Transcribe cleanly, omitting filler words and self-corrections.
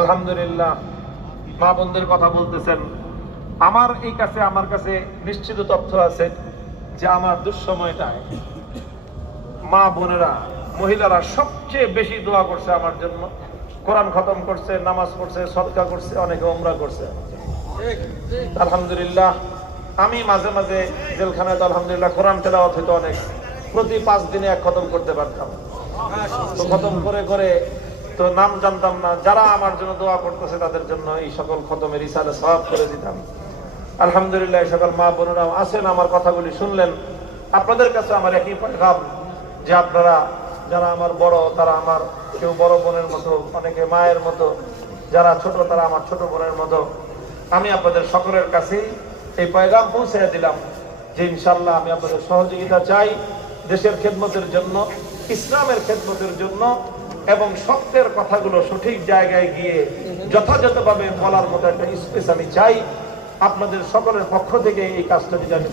আলহামদুলিল্লাহ, মা বোনদের কথা বলতেছেন। আমার কাছে নিশ্চিত তথ্য আছে যে আমার দুঃসময়টায় মা বোনেরা, মহিলারা সবচেয়ে বেশি দোয়া করছে আমার জন্য। কোরআন খতম করছে, নামাজ পড়ছে, সদকা করছে, অনেকে উমরা করছে। আলহামদুলিল্লাহ। আমি মাঝে মাঝে জেলখানায় তো আলহামদুলিল্লাহ কোরআন তেলাওয়াত হইতো অনেক, প্রতি 5 দিনে 1 খতম করতে পারতাম। তো খতম করে করে তো নাম জানতাম না, যারা আমার জন্য দোয়া করতেছে তাদের জন্য এই সকল খতমের ইসালে সওয়াব করে দিতাম। আলহামদুলিল্লাহ, এই সকল মা বোনেরাও আছেন, আমার কথাগুলি শুনলেন। আপনাদের কাছে আমার একই পয়গাম যে আপনারা যারা আমার বড়, তারা আমার কেউ বড় বোনের মতো, অনেকে মায়ের মতো, যারা ছোট তারা আমার ছোট বোনের মতো। আমি আপনাদের সকলের কাছেই এই পয়গাম পৌঁছে দিলাম যে ইনশাআল্লাহ আমি আপনাদের সহযোগিতা চাই দেশের খেদমতের জন্য, ইসলামের খেদমতের জন্য, এবং সত্যের কথাগুলো সঠিক জায়গায় গিয়ে যথাযথভাবে বলার মতো একটা স্পেস আমি চাই। আপনাদের সকলের পক্ষ থেকে এই কাজটা যদি আমি